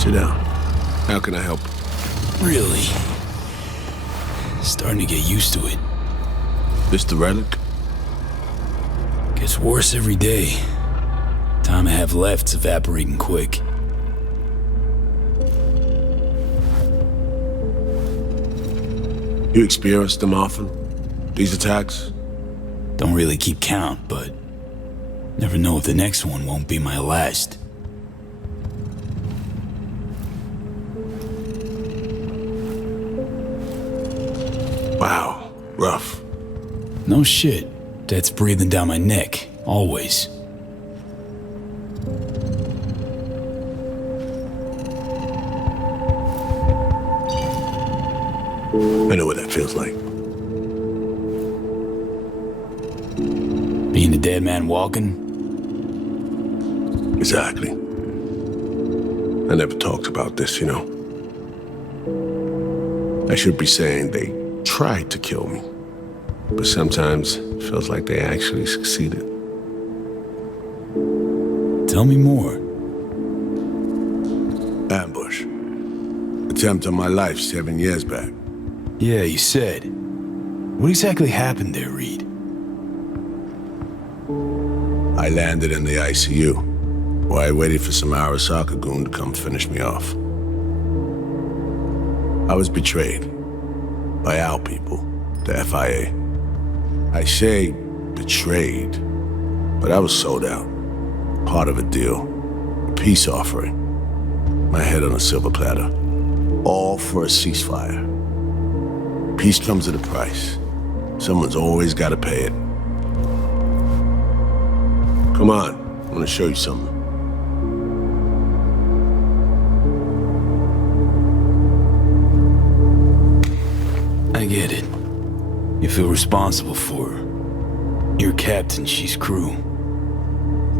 Sit down. How can I help? Really? Starting to get used to it. This the relic? Gets worse every day. Time I have left's evaporating quick. You experience them often? These attacks? Don't really keep count, but never know if the next one won't be my last. Wow, rough. No shit. That's breathing down my neck, always. I know what that feels like. Being a dead man walking? Exactly. I never talked about this, you know. I should be saying they tried to kill me, but sometimes it feels like they actually succeeded. Tell me more. Ambush. Attempt on my life 7 years back. Yeah, you said. What exactly happened there, Reed? I landed in the ICU, where I waited for some Arasaka goon to come finish me off. I was betrayed by our people, the FIA. I say betrayed, but I was sold out. Part of a deal, a peace offering. My head on a silver platter, all for a ceasefire. Peace comes at a price. Someone's always got to pay it. Come on, I want to show you something. I get it. You feel responsible for her. You're captain, she's crew.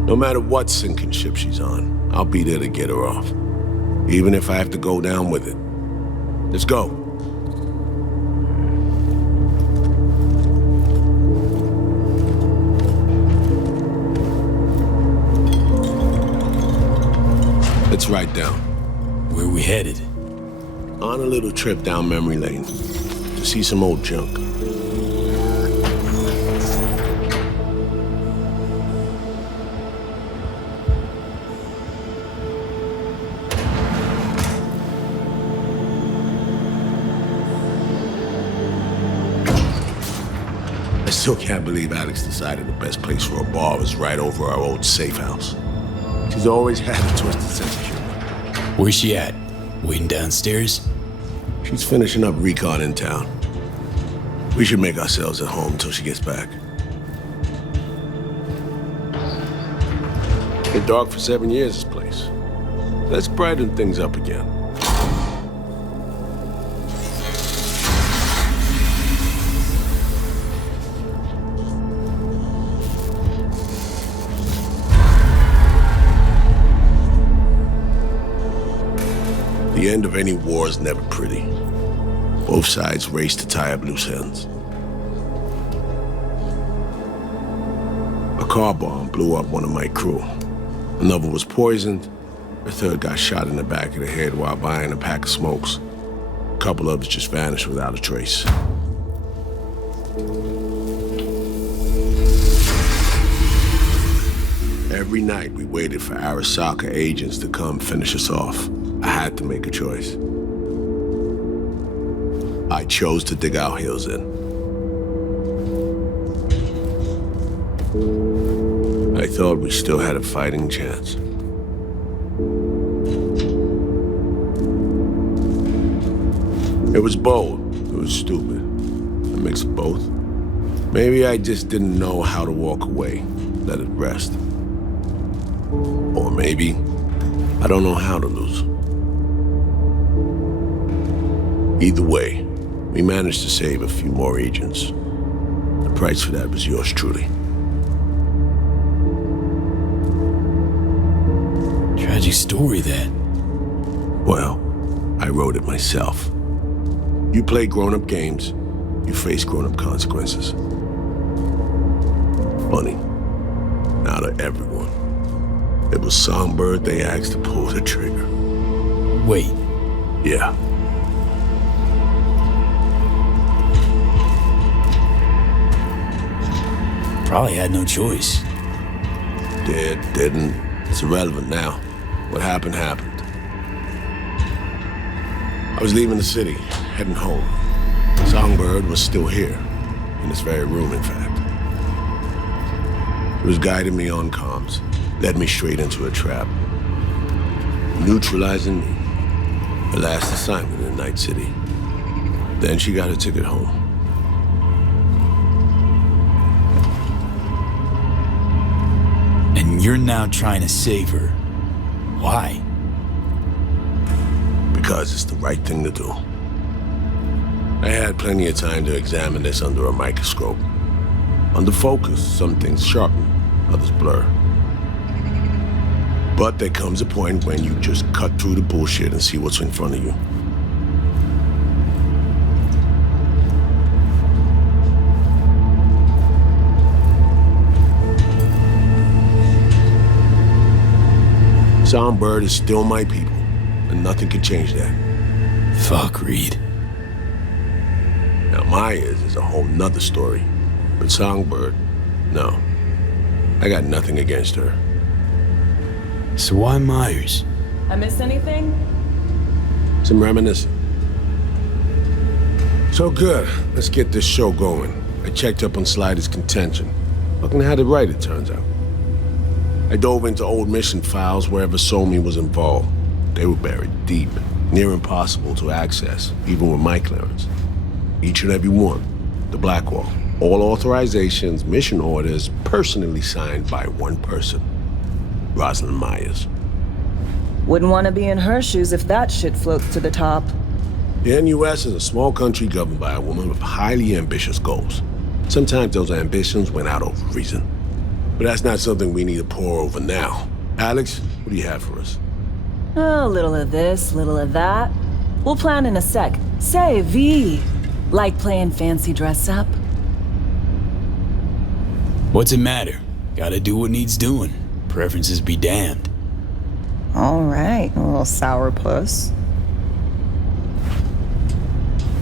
No matter what sinking ship she's on, I'll be there to get her off. Even if I have to go down with it. Let's go. Let's ride down. Where we headed? On a little trip down memory lane to see some old junk. I still can't believe Alex decided the best place for a bar was right over our old safe house. She's always had a twisted sense of humor. Where's she at? Waiting downstairs? She's finishing up recon in town. We should make ourselves at home till she gets back. Been dark for 7 years, this place. Let's brighten things up again. The end of any war is never pretty. Both sides race to tie up loose ends. A car bomb blew up one of my crew. Another was poisoned. A third got shot in the back of the head while buying a pack of smokes. A couple others just vanished without a trace. Every night we waited for Arasaka agents to come finish us off. I had to make a choice. I chose to dig our heels in. I thought we still had a fighting chance. It was bold. It was stupid. A mix of both. Maybe I just didn't know how to walk away, let it rest. Or maybe I don't know how to lose. Either way, we managed to save a few more agents. The price for that was yours truly. Tragic story, that. Well, I wrote it myself. You play grown-up games, you face grown-up consequences. Funny, not to everyone. It was Songbird they asked to pull the trigger. Wait, Yeah. probably had no choice. Didn't. It's irrelevant now. What happened, happened. I was leaving the city, heading home. Songbird was still here, in this very room, in fact. He was guiding me on comms, led me straight into a trap, neutralizing me. Her last assignment in Night City. Then she got a ticket home. And you're now trying to save her. Why? Because it's the right thing to do. I had plenty of time to examine this under a microscope. Under focus, some things sharpen, others blur. But there comes a point when you just cut through the bullshit and see what's in front of you. Songbird is still my people, and nothing can change that. Fuck, Reed. Now, Myers is a whole nother story. But Songbird, no. I got nothing against her. So why Myers? I miss anything? Some reminiscing. So good, let's get this show going. I checked up on Slider's contention. Fucking had it right, it turns out. I dove into old mission files wherever Somi was involved. They were buried deep, near impossible to access, even with my clearance. Each and every one, the Blackwall. All authorizations, mission orders, personally signed by one person. Rosalind Myers. Wouldn't want to be in her shoes if that shit floats to the top. The NUS is a small country governed by a woman with highly ambitious goals. Sometimes those ambitions went out over reason. But that's not something we need to pour over now. Alex, what do you have for us? A little of this, little of that. We'll plan in a sec. Say, V, like playing fancy dress up? What's it matter? Gotta do what needs doing. Preferences be damned. All right, little sourpuss.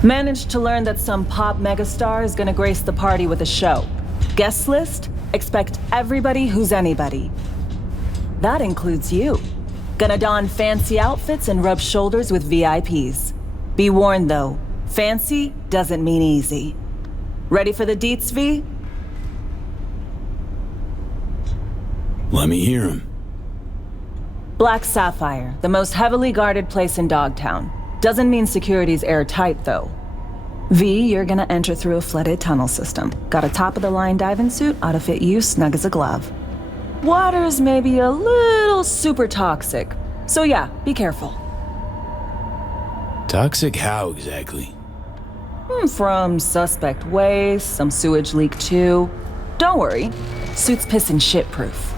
Managed to learn that some pop megastar is gonna grace the party with a show. Guest list? Expect everybody who's anybody. That includes you. Gonna don fancy outfits and rub shoulders with VIPs. Be warned though, fancy doesn't mean easy. Ready for the deets, V? Let me hear him. Black Sapphire, the most heavily guarded place in Dogtown. Doesn't mean security's airtight though. V, you're gonna enter through a flooded tunnel system. Got a top-of-the-line diving suit, ought to fit you snug as a glove. Water's maybe a little super toxic. So yeah, be careful. Toxic how exactly? From suspect waste, some sewage leak too. Don't worry, suit's piss and shit proof.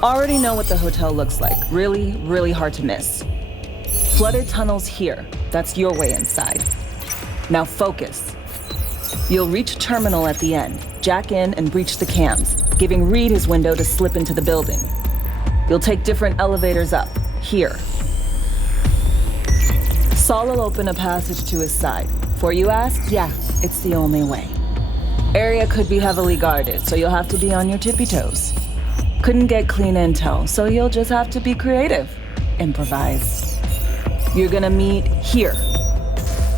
Already know what the hotel looks like. Really, really hard to miss. Flooded tunnels here. That's your way inside. Now focus. You'll reach a terminal at the end, jack in and breach the cams, giving Reed his window to slip into the building. You'll take different elevators up, here. Saul will open a passage to his side. Before you ask, yeah, it's the only way. Area could be heavily guarded, so you'll have to be on your tippy toes. Couldn't get clean intel, so you'll just have to be creative. Improvise. You're gonna meet here.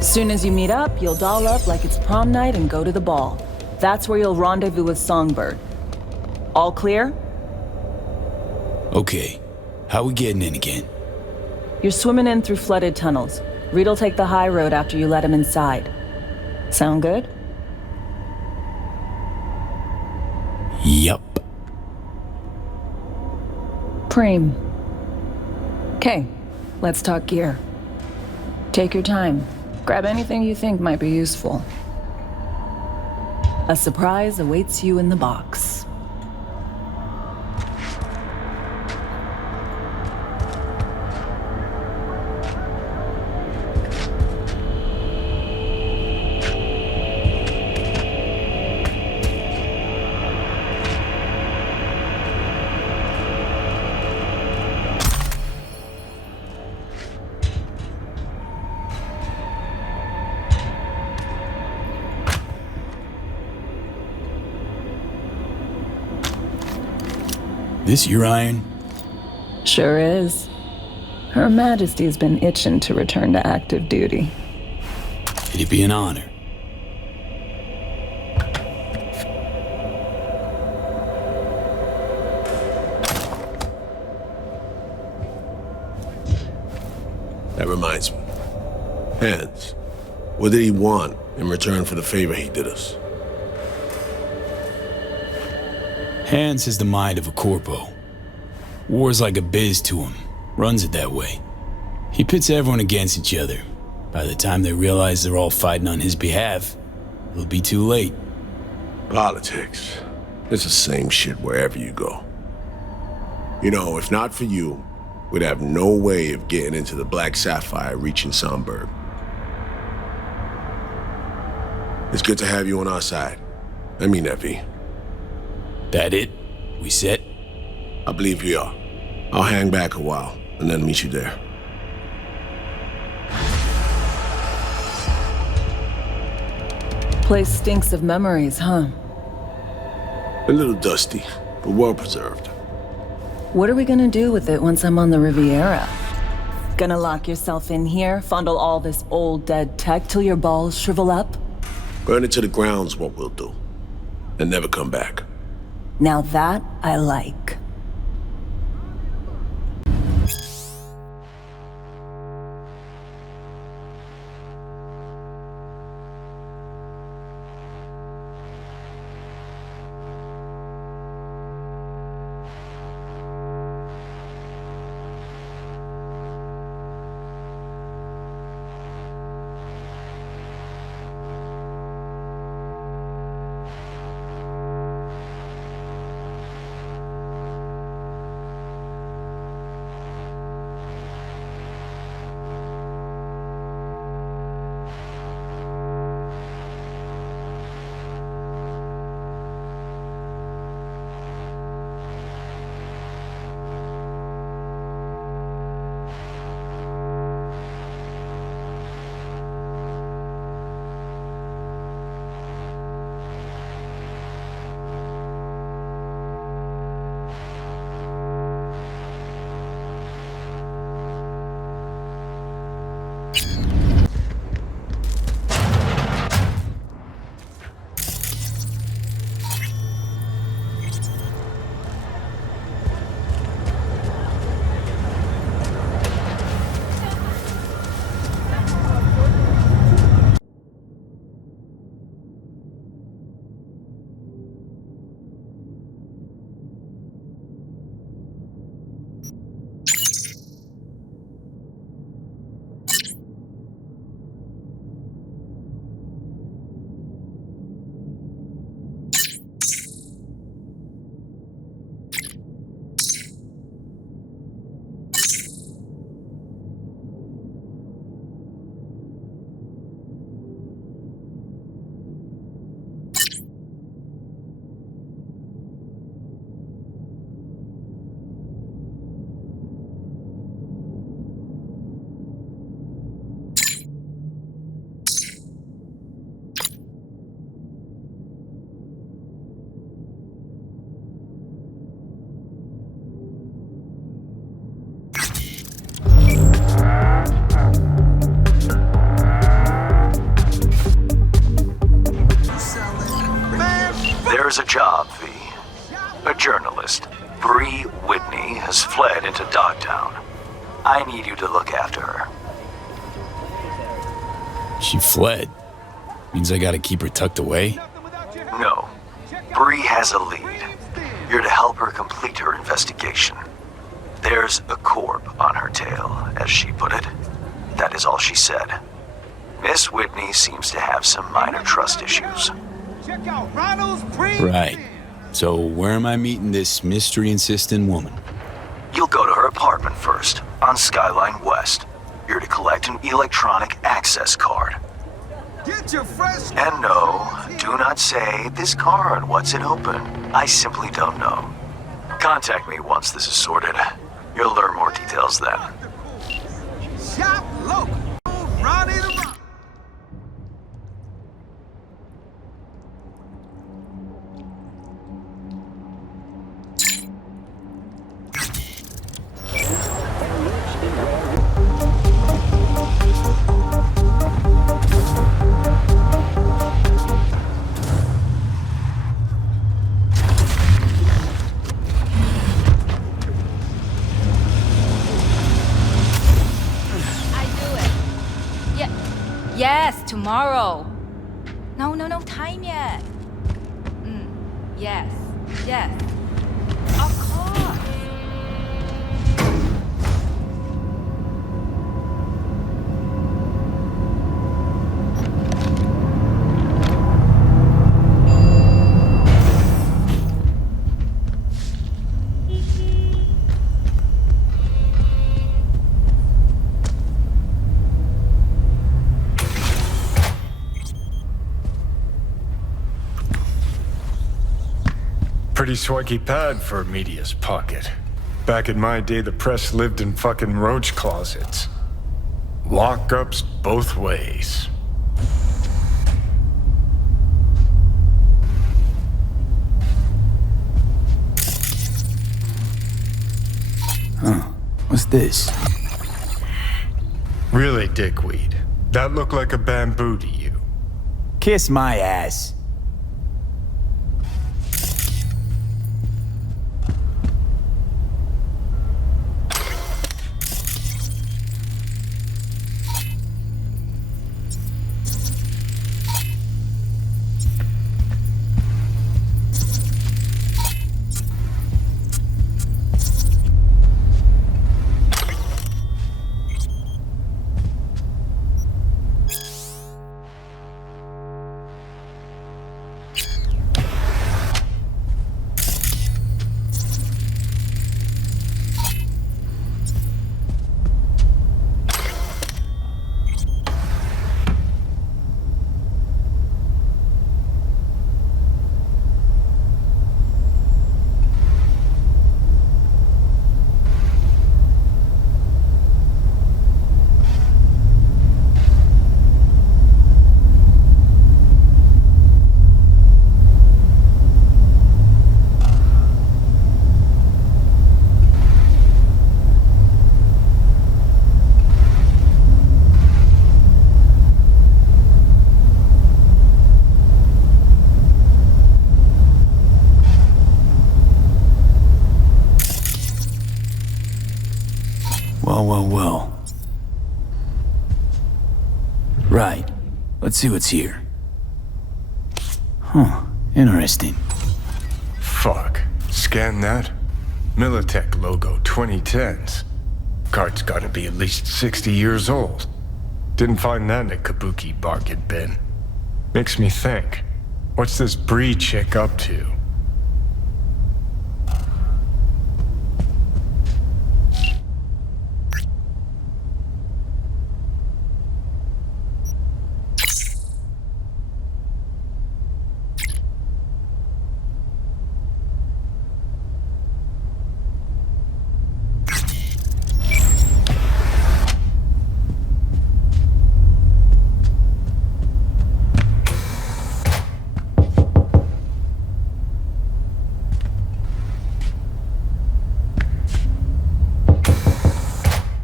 Soon as you meet up, you'll doll up like it's prom night and go to the ball. That's where you'll rendezvous with Songbird. All clear? Okay, how we getting in again? You're swimming in through flooded tunnels. Reed'll take the high road after you let him inside. Sound good? Yup. Preem. Okay, let's talk gear. Take your time. Grab anything you think might be useful. A surprise awaits you in the box. This your iron? Sure is. Her Majesty's been itching to return to active duty. It'd be an honor. That reminds me. Hans, what did he want in return for the favor he did us? Hans has the mind of a corpo. War's like a biz to him. Runs it that way. He pits everyone against each other. By the time they realize they're all fighting on his behalf, it'll be too late. Politics. It's the same shit wherever you go. You know, if not for you, we'd have no way of getting into the Black Sapphire reaching Somberg. It's good to have you on our side. I mean that, V. That it? We set? I believe we are. I'll hang back a while, and then meet you there. Place stinks of memories, huh? A little dusty, but well preserved. What are we gonna do with it once I'm on the Riviera? Gonna lock yourself in here, fondle all this old dead tech till your balls shrivel up? Burn it to the ground's what we'll do. And never come back. Now that I like. There's a job, V. A journalist, Bree Whitney, has fled into Dogtown. I need you to look after her. She fled. Means I gotta keep her tucked away? No. Bree has a lead. You're to help her complete her investigation. There's a corp on her tail, as she put it. That is all she said. Miss Whitney seems to have some minor trust issues. Check out Ronald's pre. Right. So where am I meeting this mystery-insistent woman? You'll go to her apartment first, on Skyline West. You're to collect an electronic access card. Get your fresh. And no, do not say this card, what's it open? I simply don't know. Contact me once this is sorted. You'll learn more details then. Shop local. Ronnie the Rock. Yes, tomorrow. No time yet. Yes. Of course. Pretty swanky pad for a media's pocket. Back in my day, the press lived in fucking roach closets. Lockups both ways. What's this? Really, dickweed? That looked like a bamboo to you? Kiss my ass. Well. Right. Let's see what's here. Huh. Interesting. Fuck. Scan that. Militech logo 2010s. Card's gotta be at least 60 years old. Didn't find that in a kabuki bargain bin. Makes me think. What's this Bree chick up to?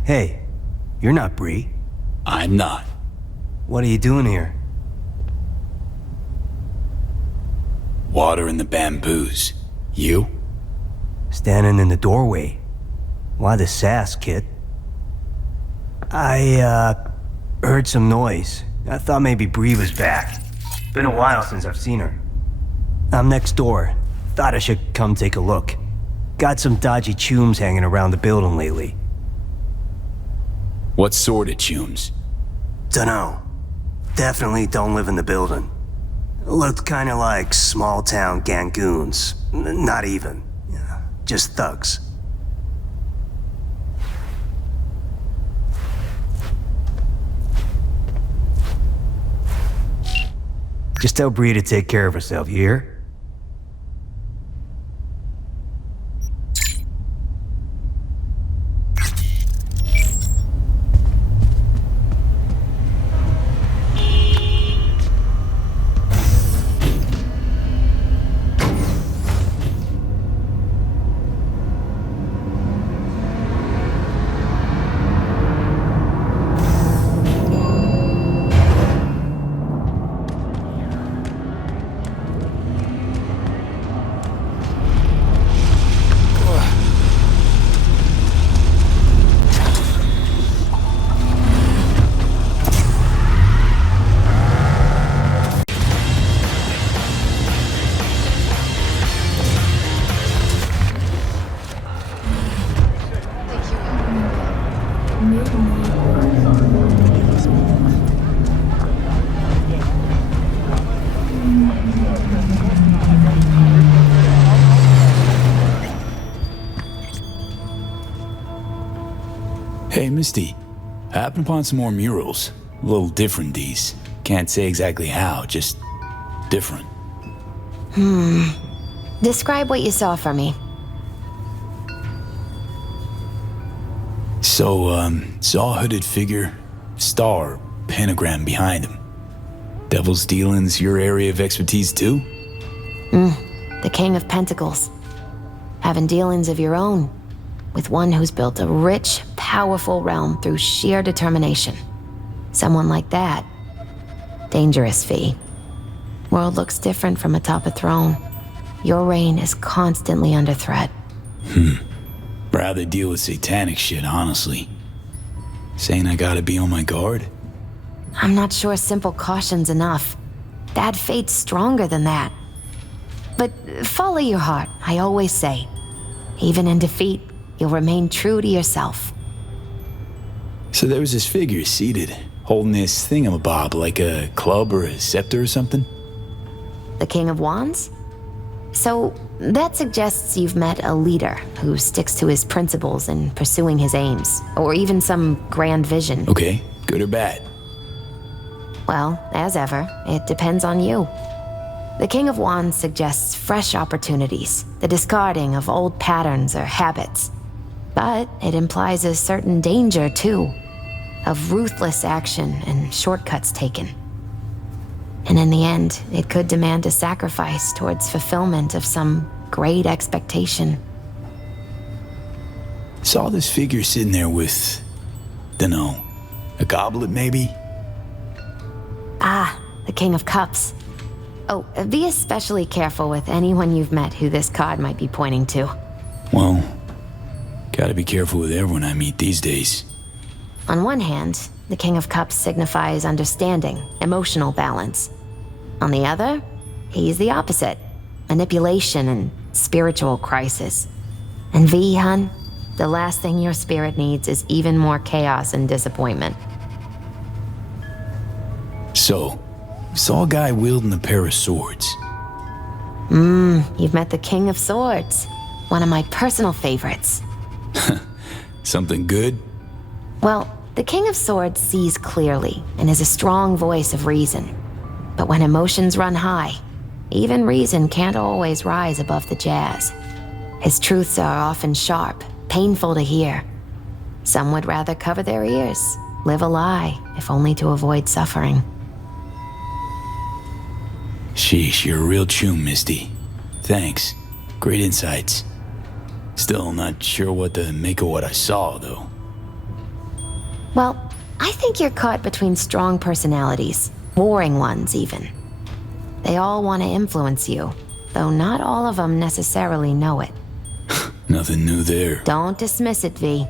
Hey, you're not Bree. I'm not. What are you doing here? Water in the bamboos. You? Standing in the doorway. Why the sass, kid? I heard some noise. I thought maybe Bree was back. Been a while since I've seen her. I'm next door. Thought I should come take a look. Got some dodgy chooms hanging around the building lately. What sort of chooms? Dunno. Definitely don't live in the building. Looked kinda like small-town gangoons. Not even. Just thugs. Just tell Bree to take care of herself, you hear? Hey, Misty. I happened upon some more murals. A little different, these. Can't say exactly how, just different. Describe what you saw for me. So, saw a hooded figure, star, pentagram behind him. Devil's dealings your area of expertise too? The King of Pentacles. Having dealings of your own, with one who's built a rich, powerful realm through sheer determination. Someone like that. Dangerous, V. World looks different from atop a throne. Your reign is constantly under threat. Rather deal with satanic shit, honestly. Saying I gotta be on my guard? I'm not sure simple caution's enough. Bad fate's stronger than that. But follow your heart, I always say. Even in defeat, you'll remain true to yourself. So there was this figure seated, holding this thingamabob like a club or a scepter or something? The King of Wands? So, that suggests you've met a leader who sticks to his principles in pursuing his aims, or even some grand vision. Okay, good or bad? Well, as ever, it depends on you. The King of Wands suggests fresh opportunities, the discarding of old patterns or habits. But it implies a certain danger, too, of ruthless action and shortcuts taken. And in the end, it could demand a sacrifice towards fulfillment of some great expectation. Saw this figure sitting there with, dunno, a goblet maybe? Ah, the King of Cups. Oh, be especially careful with anyone you've met who this card might be pointing to. Well, gotta be careful with everyone I meet these days. On one hand, the King of Cups signifies understanding, emotional balance. On the other, he's the opposite, manipulation and spiritual crisis. And V, hun, the last thing your spirit needs is even more chaos and disappointment. So, saw a guy wielding a pair of swords. You've met the King of Swords, one of my personal favorites. Something good? Well, the King of Swords sees clearly and is a strong voice of reason. But when emotions run high, even reason can't always rise above the jazz. His truths are often sharp, painful to hear. Some would rather cover their ears, live a lie, if only to avoid suffering. Sheesh, you're a real chum, Misty. Thanks. Great insights. Still not sure what to make of what I saw, though. Well, I think you're caught between strong personalities, warring ones even. They all want to influence you, though not all of them necessarily know it. Nothing new there. Don't dismiss it, V.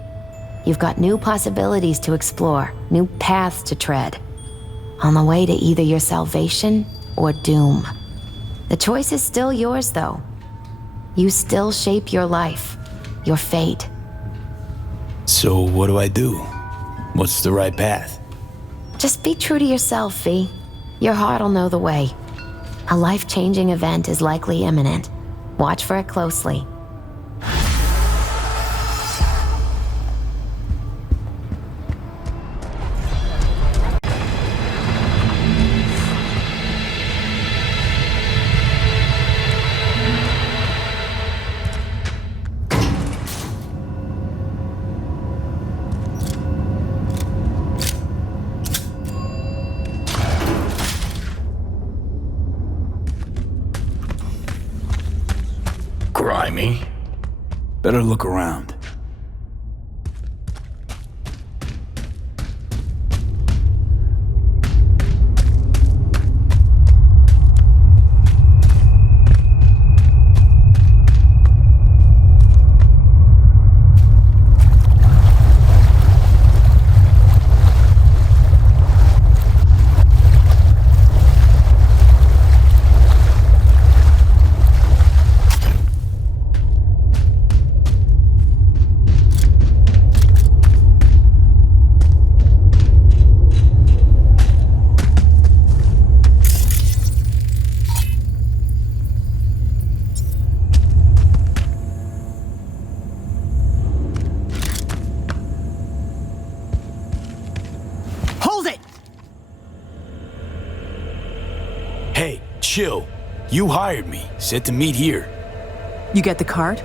You've got new possibilities to explore, new paths to tread. On the way to either your salvation or doom. The choice is still yours, though. You still shape your life, your fate. So what do I do? What's the right path? Just be true to yourself, V. Your heart'll know the way. A life-changing event is likely imminent. Watch for it closely. Grimy. Better look around. chill. You hired me, set to meet here. You get the card?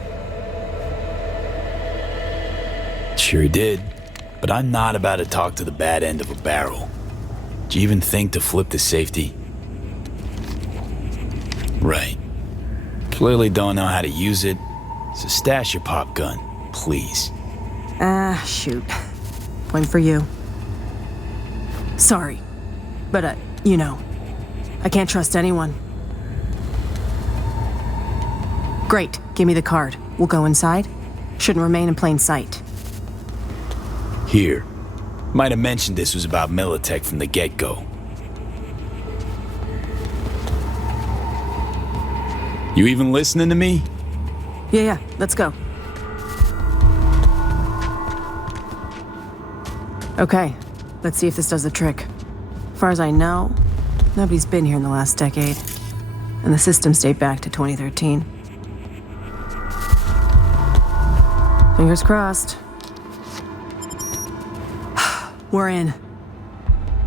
Sure did, but I'm not about to talk to the bad end of a barrel. Do you even think to flip the safety? Right. Clearly don't know how to use it, so stash your pop gun, please. Shoot. Point for you. Sorry. But, you know, I can't trust anyone. Great, give me the card. We'll go inside. Shouldn't remain in plain sight. Here. Might have mentioned this was about Militech from the get-go. You even listening to me? Yeah, let's go. Okay, let's see if this does the trick. As far as I know, nobody's been here in the last decade. And the systems date back to 2013. Fingers crossed. We're in.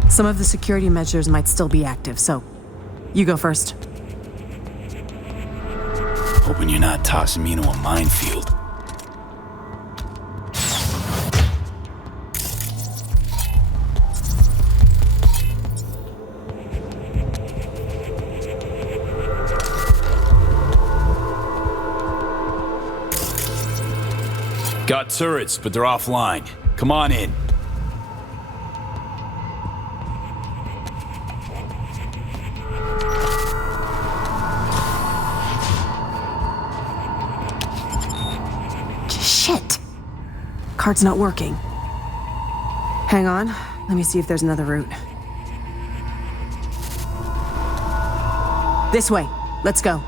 Some of the security measures might still be active, so you go first. Hoping you're not tossing me into a minefield. Got turrets, but they're offline. Come on in. Shit! Card's not working. Hang on, let me see if there's another route. This way, let's go.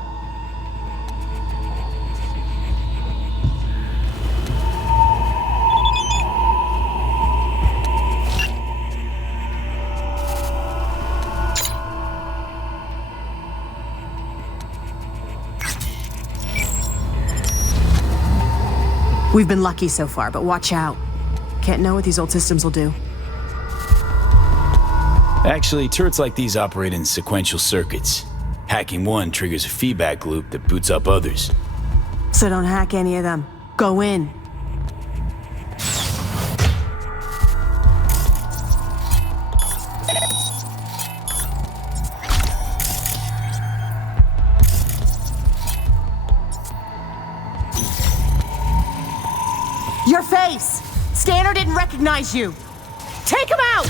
We've been lucky so far, but watch out. Can't know what these old systems will do. Actually, turrets like these operate in sequential circuits. Hacking one triggers a feedback loop that boots up others. So don't hack any of them. Go in. Your face! Scanner didn't recognize you! Take him out!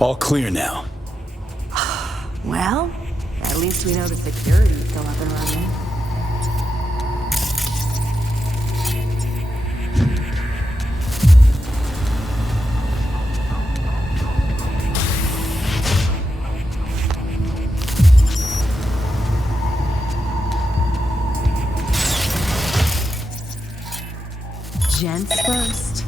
All clear now. Well, at least we know the security's still up and running. Gents first.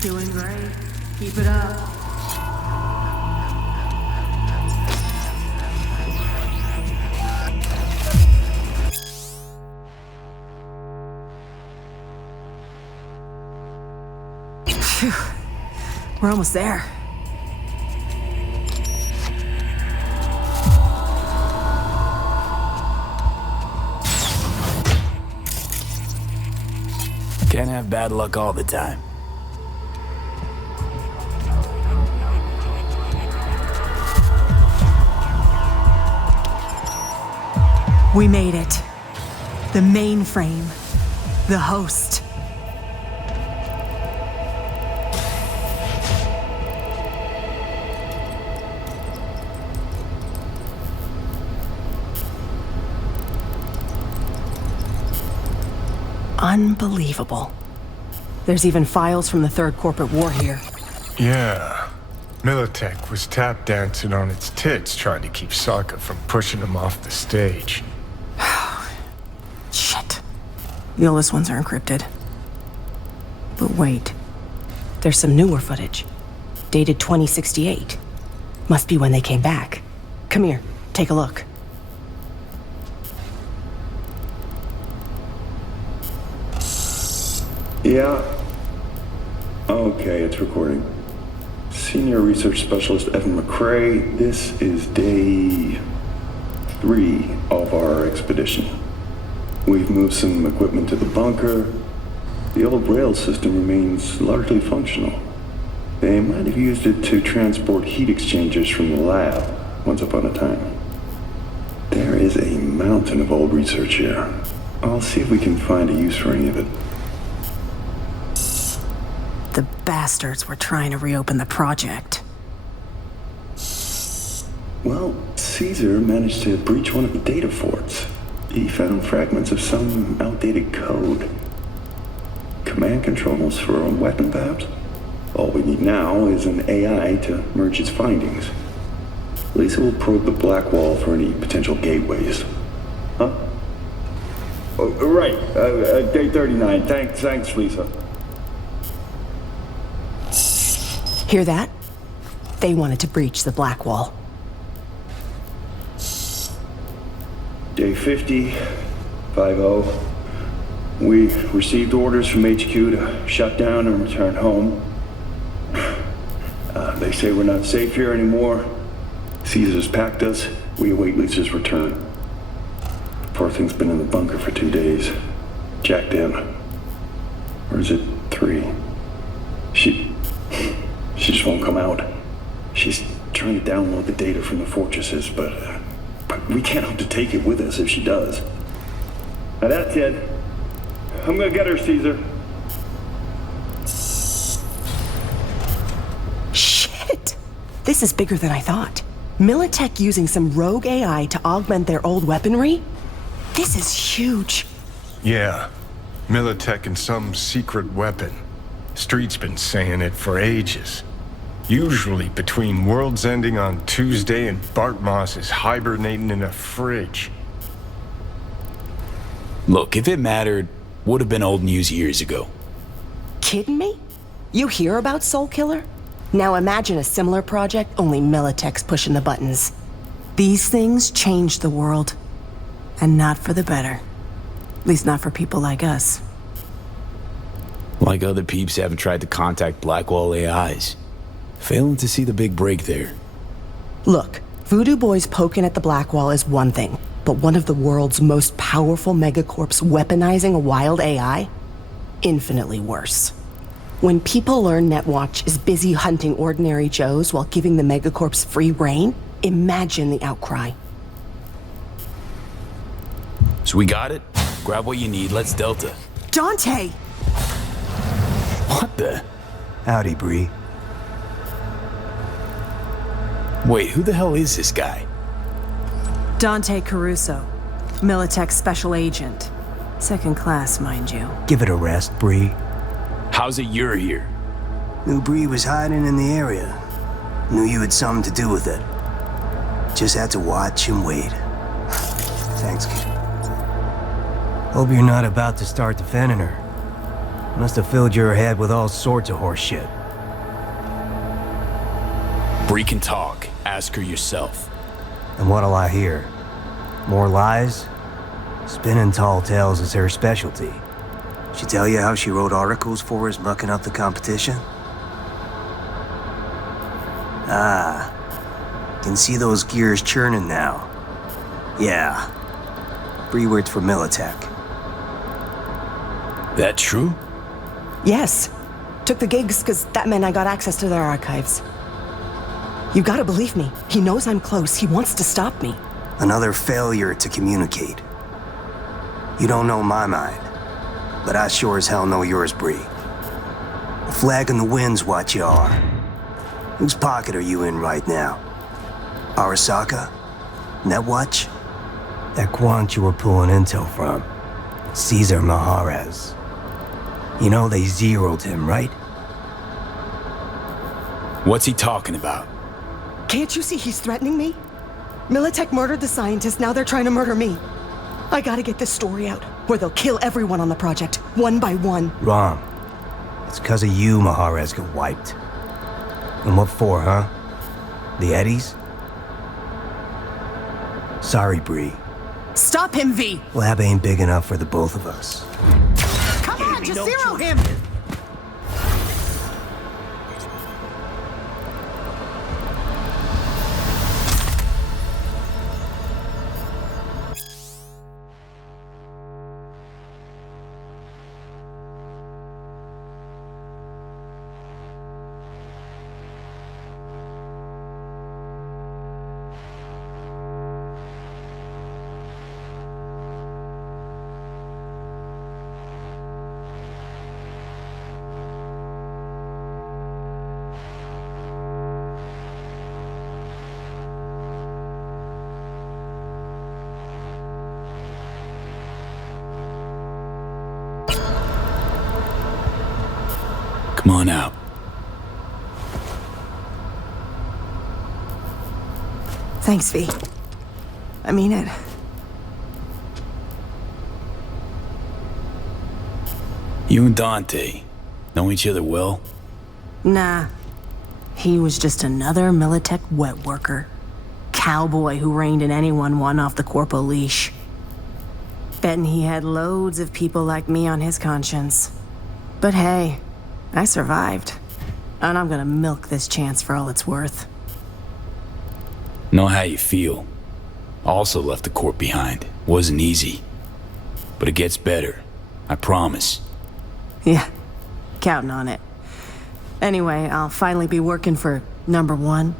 Doing great. Keep it up. Phew. We're almost there. Can't have bad luck all the time. We made it. The mainframe. The host. Unbelievable. There's even files from the Third Corporate War here. Yeah. Militech was tap dancing on its tits trying to keep Sokka from pushing him off the stage. Shit. The oldest ones are encrypted. But wait. There's some newer footage. Dated 2068. Must be when they came back. Come here, take a look. Yeah. Okay, it's recording. Senior Research Specialist Evan McCrae, this is day 3 of our expedition. We've moved some equipment to the bunker. The old rail system remains largely functional. They might have used it to transport heat exchangers from the lab once upon a time. There is a mountain of old research here. I'll see if we can find a use for any of it. The bastards were trying to reopen the project. Well, Caesar managed to breach one of the data forts. He found fragments of some outdated code. Command controls for a weapon, perhaps? All we need now is an AI to merge its findings. Lisa will probe the black wall for any potential gateways. Huh? Oh, right. Day 39. Thanks, Lisa. Hear that? They wanted to breach the black wall. Day 50, 50. We received orders from HQ to shut down and return home. They say we're not safe here anymore. Caesar's packed us. We await Lisa's return. The poor thing's been in the bunker for 2 days. Jacked in. Or is it 3? She just won't come out. She's trying to download the data from the fortresses, but we can't hope to take it with us if she does. Now that's it. I'm gonna get her, Caesar. Shit! This is bigger than I thought. Militech using some rogue AI to augment their old weaponry? This is huge. Yeah. Militech and some secret weapon. Street's been saying it for ages. Usually between worlds ending on Tuesday and Bart Moss is hibernating in a fridge. Look, if it mattered, would have been old news years ago. Kidding me? You hear about Soul Killer? Now imagine a similar project, only Militech's pushing the buttons. These things change the world. And not for the better. At least not for people like us. Like other peeps haven't tried to contact Blackwall AIs. Failing to see the big break there. Look, Voodoo Boys poking at the Blackwall is one thing, but one of the world's most powerful megacorps weaponizing a wild AI? Infinitely worse. When people learn Netwatch is busy hunting ordinary Joes while giving the megacorps free reign, imagine the outcry. So we got it? Grab what you need, let's Delta. Dante! What the? Howdy, Bree. Wait, who the hell is this guy? Dante Caruso, Militech special agent. Second class, mind you. Give it a rest, Bree. How's it you're here? Knew Bree was hiding in the area. Knew you had something to do with it. Just had to watch and wait. Thanks, kid. Hope you're not about to start defending her. Must have filled your head with all sorts of horse shit. Bree can talk. Ask her yourself. And what'll I hear? More lies? Spinning tall tales is her specialty. She tell you how she wrote articles for us mucking up the competition? Ah, can see those gears churning now. Yeah, Bree worked for Militech. That true? Yes. Took the gigs because that meant I got access to their archives. You gotta believe me. He knows I'm close. He wants to stop me. Another failure to communicate. You don't know my mind, but I sure as hell know yours, Bree. A flag in the wind's what you are. Whose pocket are you in right now? Arasaka? Netwatch? That quant you were pulling intel from. Caesar Maharez. You know they zeroed him, right? What's he talking about? Can't you see he's threatening me? Militech murdered the scientist, now they're trying to murder me. I gotta get this story out, or they'll kill everyone on the project, one by one. Wrong. It's 'cause of you Maharez got wiped. And what for, huh? The Eddies? Sorry, Bree. Stop him, V! Lab ain't big enough for the both of us. Come on, just zero him! Come on out. Thanks, V. I mean it. You and Dante know each other well? Nah. He was just another Militech wet worker. Cowboy who reined in anyone one off the corpo leash. Betting he had loads of people like me on his conscience. But hey, I survived. And I'm gonna milk this chance for all it's worth. Know how you feel. Also left the corp behind. Wasn't easy. But it gets better. I promise. Yeah, counting on it. Anyway, I'll finally be working for number one.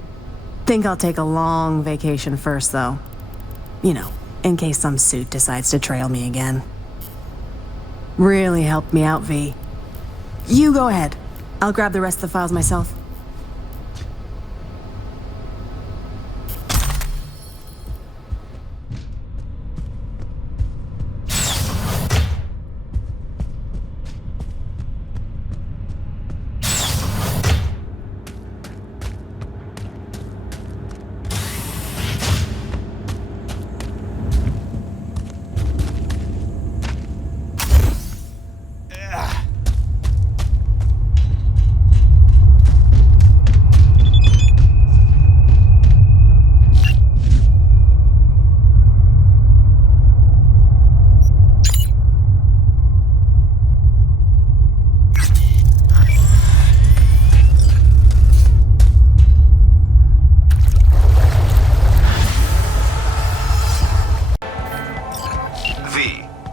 Think I'll take a long vacation first, though. You know, in case some suit decides to trail me again. Really helped me out, V. You go ahead. I'll grab the rest of the files myself.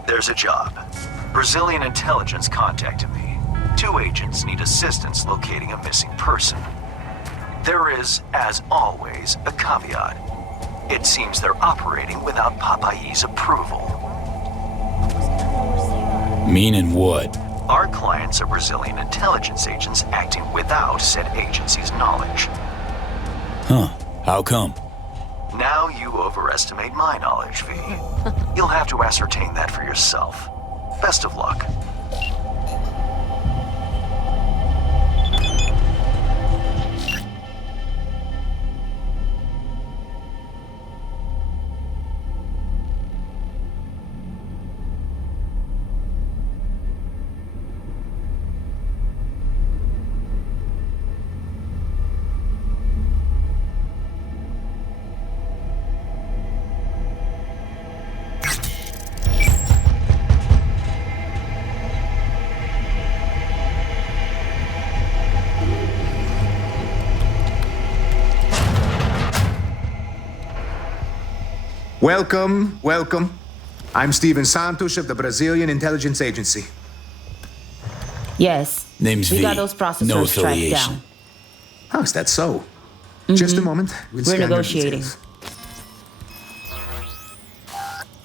There's a job. Brazilian intelligence contacted me. 2 agents need assistance locating a missing person. There is, as always, a caveat. It seems they're operating without Papayi's approval. Meaning what? Our clients are Brazilian intelligence agents acting without said agency's knowledge. Huh. How come? Now you overestimate my knowledge, V. You'll have to ascertain that for yourself. Best of luck. Welcome, welcome. I'm Steven Santos of the Brazilian Intelligence Agency. Yes. Name's we V. got those processors No tracked affiliation. down. Oh, is that so? Just a moment. We'll We're scan your negotiating. details.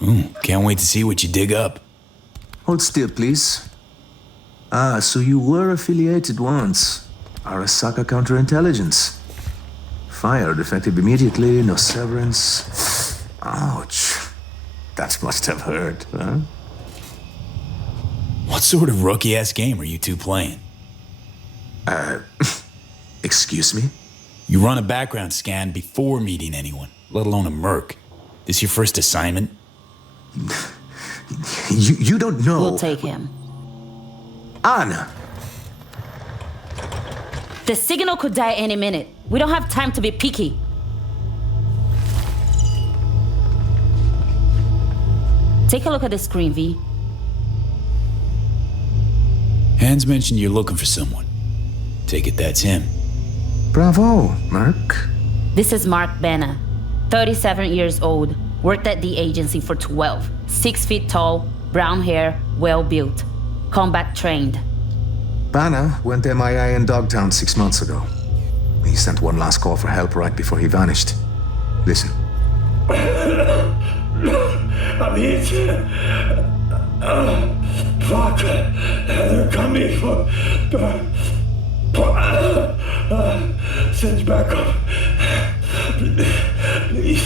Ooh, can't wait to see what you dig up. Hold still, please. Ah, so you were affiliated once. Arasaka Counterintelligence. Fired effective immediately, no severance. Ouch. That must have hurt, huh? What sort of rookie-ass game are you two playing? Excuse me? You run a background scan before meeting anyone, let alone a merc. This your first assignment? You don't know. We'll take him. Anna! The signal could die any minute. We don't have time to be picky. Take a look at the screen, V. Hans mentioned you're looking for someone. Take it that's him. Bravo, Merc. This is Mark Banna, 37 years old, worked at the agency for 12, 6 feet tall, brown hair, well built, combat trained. Banner went MIA in Dogtown 6 months ago. He sent one last call for help right before he vanished. Listen. Fuck! They're coming for... Send back up. Please.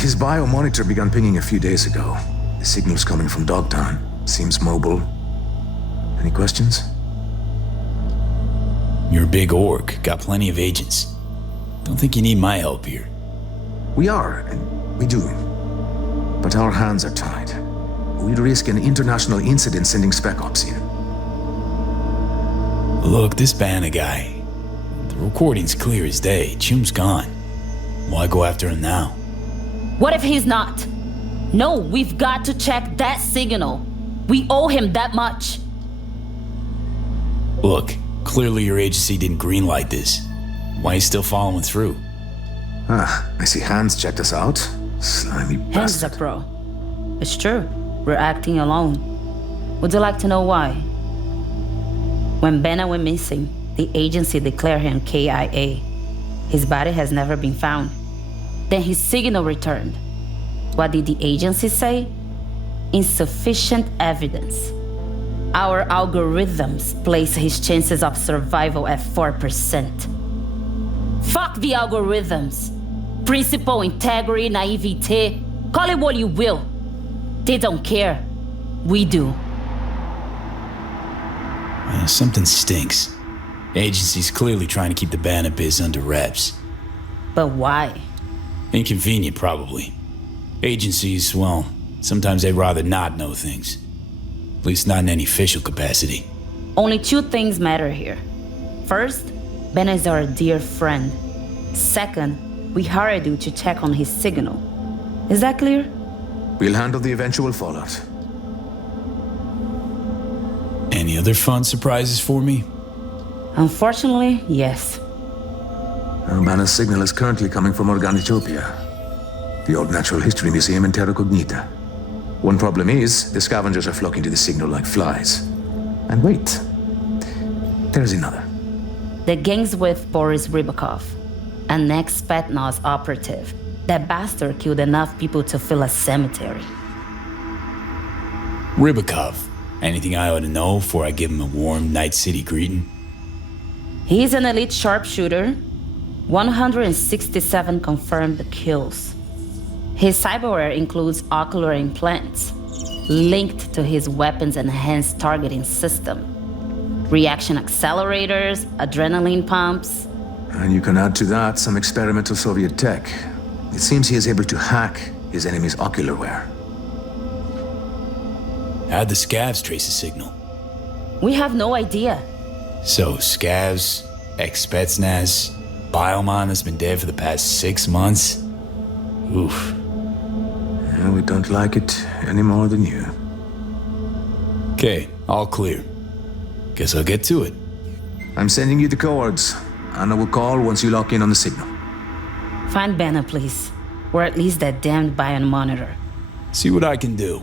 His biomonitor began pinging a few days ago. The signal's coming from Dogtown. Seems mobile. Any questions? You're a big orc, got plenty of agents. Don't think you need my help here. We are, and we do. But our hands are tied. We'd risk an international incident sending Spec Ops here. Look, this Banner guy. The recording's clear as day. Chum's gone. Why go after him now? What if he's not? No, we've got to check that signal. We owe him that much. Look, clearly your agency didn't greenlight this. Why are you still following through? I see Hans checked us out. Slimy Hans is a bastard. pro. It's true. We're acting alone. Would you like to know why? When Banner went missing, the agency declared him KIA. His body has never been found. Then his signal returned. What did the agency say? Insufficient evidence. Our algorithms place his chances of survival at 4%. Fuck the algorithms. Principle, integrity, naivete, call it what you will. They don't care. We do. Something stinks. Agency's clearly trying to keep the Banner biz under wraps. But why? Inconvenient, probably. Agencies, well, sometimes they'd rather not know things. At least not in any official capacity. Only 2 things matter here. First, Ben is our dear friend. Second, we hired you to check on his signal. Is that clear? We'll handle the eventual fallout. Any other fun surprises for me? Unfortunately, yes. Banner's signal is currently coming from Organitopia, the old Natural History Museum in Terra Cognita. One problem is, the scavengers are flocking to the signal like flies. And wait, there's another. The gang's with Boris Rybakov, an ex-Spetsnaz operative. That bastard killed enough people to fill a cemetery. Rybakov. Anything I ought to know before I give him a warm Night City greeting? He's an elite sharpshooter. 167 confirmed kills. His cyberware includes ocular implants linked to his weapons enhanced targeting system. Reaction accelerators, adrenaline pumps. And you can add to that some experimental Soviet tech. It seems he is able to hack his enemy's ocularware. How'd the scavs trace the signal? We have no idea. So, scavs, ex-Spetsnaz, Biomon that's been dead for the past 6 months? Oof. Yeah, we don't like it any more than you. Okay, all clear. Guess I'll get to it. I'm sending you the coords. Anna will call once you lock in on the signal. Find Banner, please. Or at least that damned Bion monitor. See what I can do.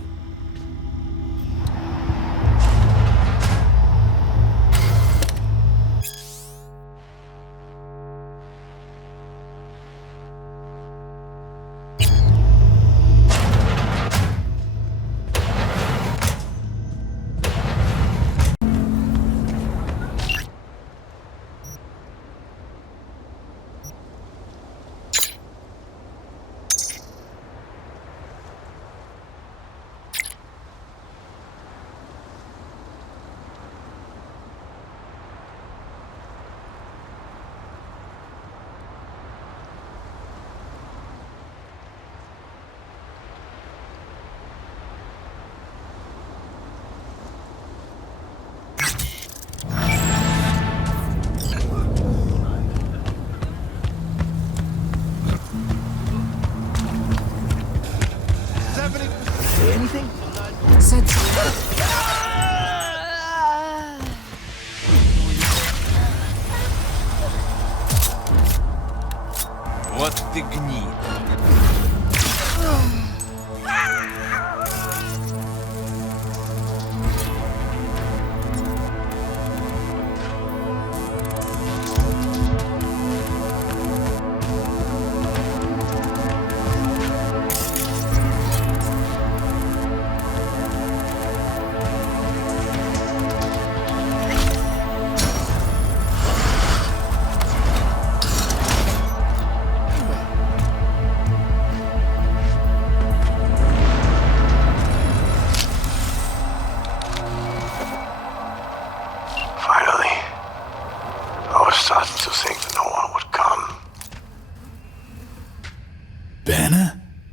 Вот ты гнид.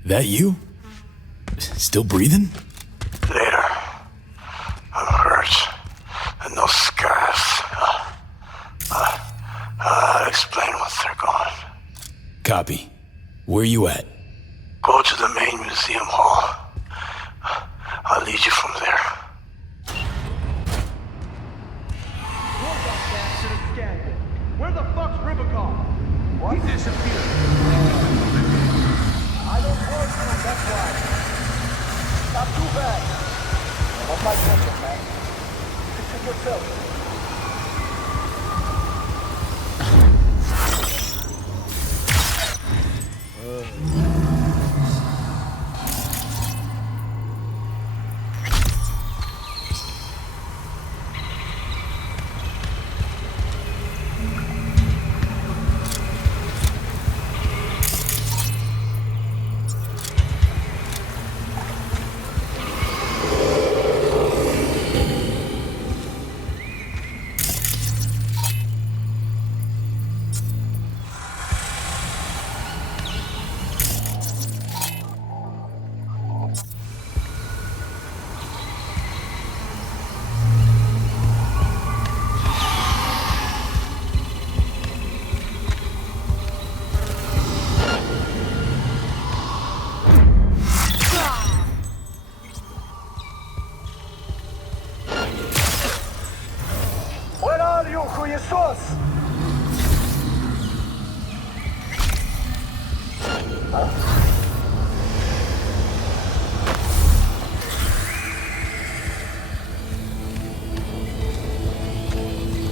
That you? Still breathing? Later. I'm hurt. And those scars. I'll explain once they're gone. Copy. Where you at? Go to the main museum hall. I'll lead you from there. Where the fuck's Rubicon? What? He disappeared. I don't know, that's why. Not too bad. What my question, man? Fix it yourself.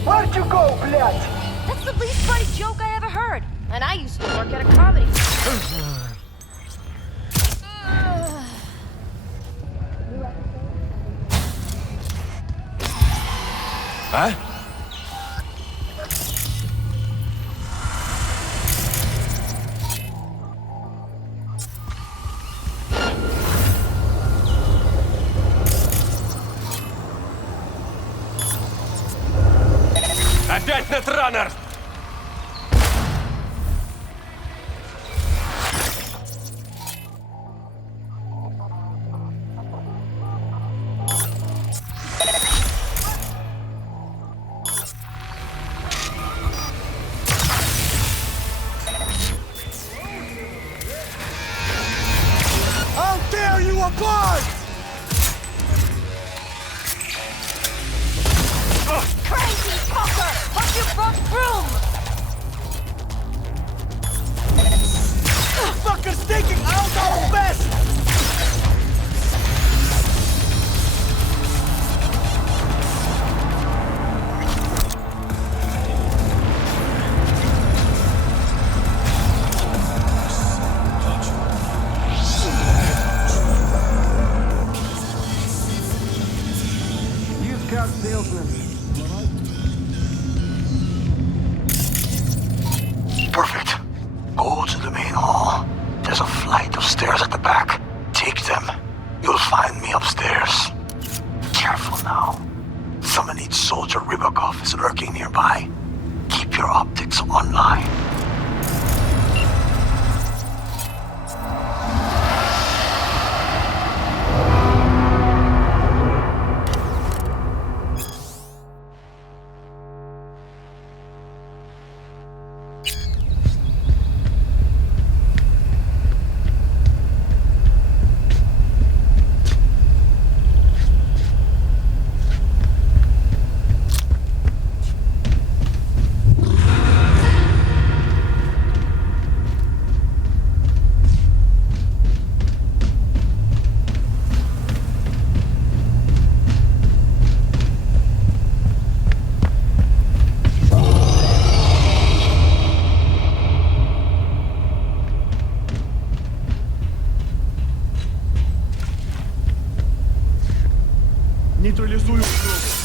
Where'd you go, блядь? That's the least funny joke I ever heard. And I used to work at a comedy. А? Опять нетранер! I'll tear you apart! Crazy fucker! What you brought broom? Motherfuckers taking out our best! Used car salesman. Perfect. Go to the main hall. There's a flight of stairs at the back. Take them. You'll find me upstairs. Careful now. Some elite soldier Rybakov is lurking nearby. Keep your optics online. Нейтрализую угрозу.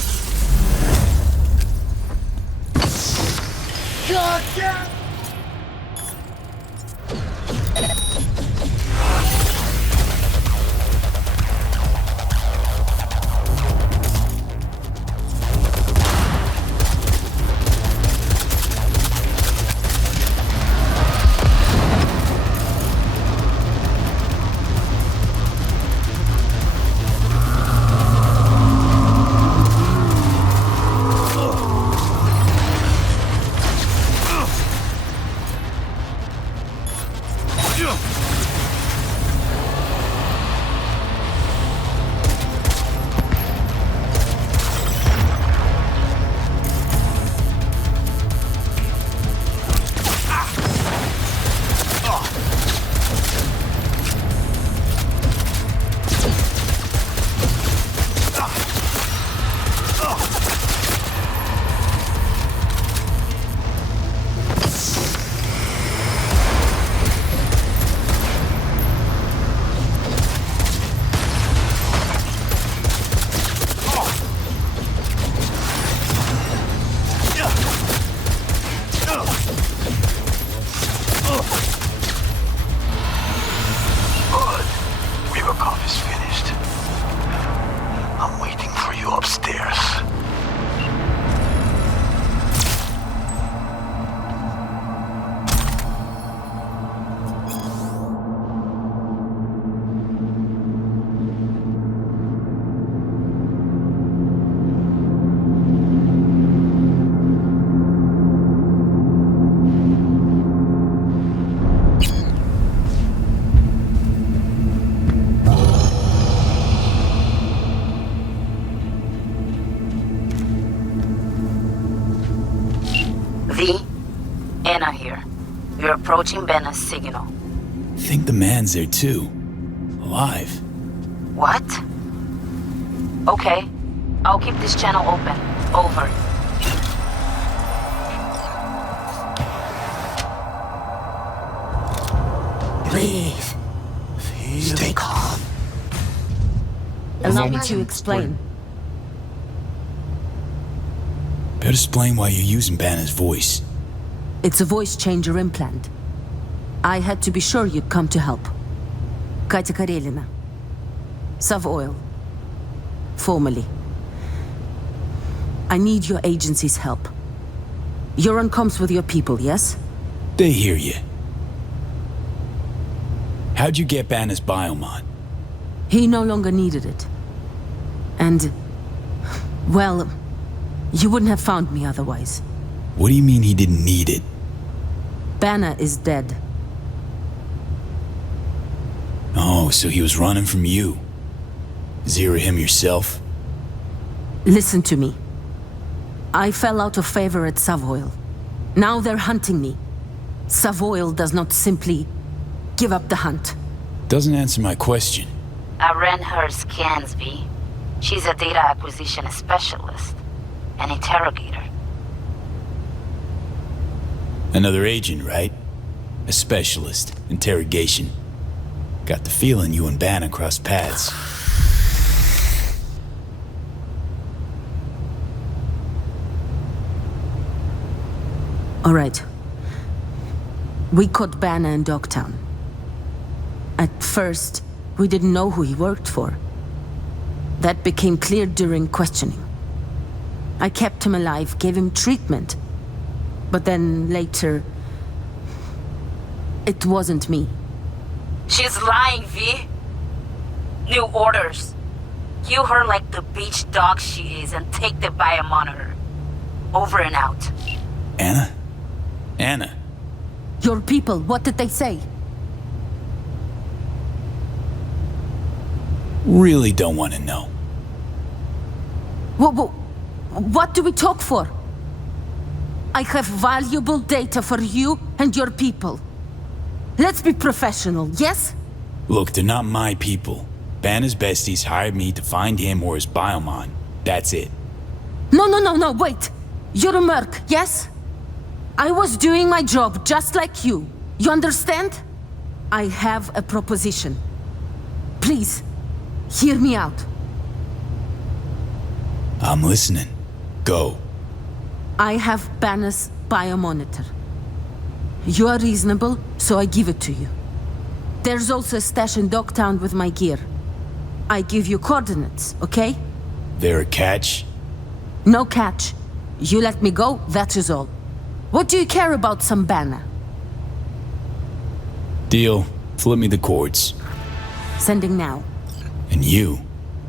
Anna here. You're approaching Benna's signal. Think the man's there too. Alive. What? Okay. I'll keep this channel open. Over. Breathe. Stay calm. Allow me to explain. Better explain why you're using Banner's voice. It's a voice changer implant. I had to be sure you'd come to help. Katya Karelina. Sav Oil. Formerly. I need your agency's help. You're on comms with your people, yes? They hear you. How'd you get Banner's biomod? He no longer needed it. And, well, you wouldn't have found me otherwise. What do you mean he didn't need it? Banner is dead. Oh, so he was running from you. Zero him yourself? Listen to me. I fell out of favor at Savoil. Now they're hunting me. Savoil does not simply give up the hunt. Doesn't answer my question. I ran her scans, V. She's a data acquisition specialist, an interrogator. Another agent, right? A specialist. Interrogation. Got the feeling you and Banner crossed paths. All right. We caught Banner in Dogtown. At first, we didn't know who he worked for. That became clear during questioning. I kept him alive, gave him treatment. But then later, it wasn't me. She's lying, V. New orders. Kill her like the beach dog she is and take the biomonitor. Over and out. Anna? Anna. Your people, what did they say? Really don't want to know. What do we talk for? I have valuable data for you and your people. Let's be professional, yes? Look, they're not my people. Banner's besties hired me to find him or his biomon. That's it. No, wait. You're a merc, yes? I was doing my job just like you. You understand? I have a proposition. Please, hear me out. I'm listening. Go. I have Banner's biomonitor. You are reasonable, so I give it to you. There's also a stash in Dogtown with my gear. I give you coordinates, okay? There a catch? No catch. You let me go, that is all. What do you care about some Banner? Deal. Flip me the cords. Sending now. And you,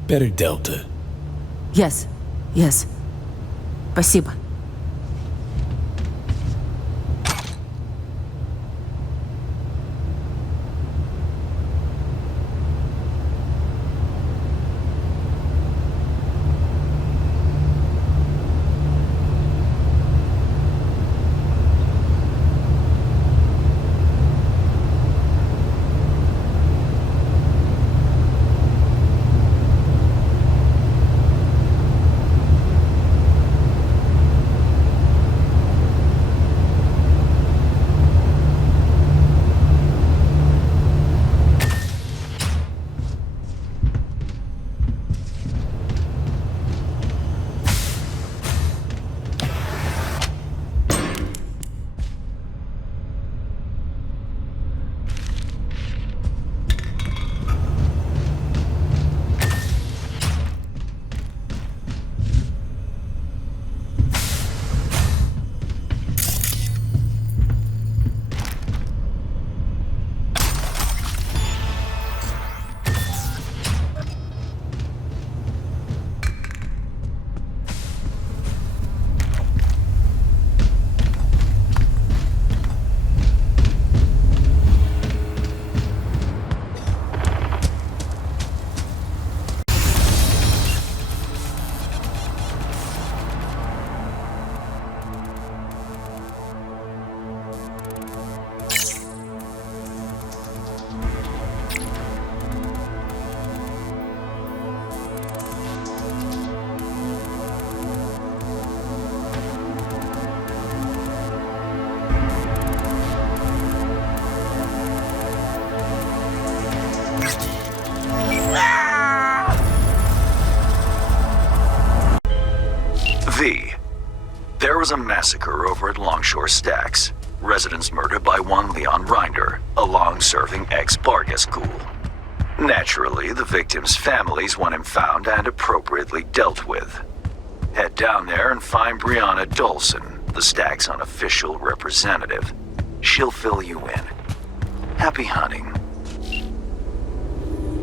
better Delta. Yes. Спасибо. There was a massacre over at Longshore Stacks. Residents murdered by one Leon Rinder, a long-serving ex-Bargas ghoul. Naturally, the victims' families want him found and appropriately dealt with. Head down there and find Brianna Dolson, the Stacks' unofficial representative. She'll fill you in. Happy hunting.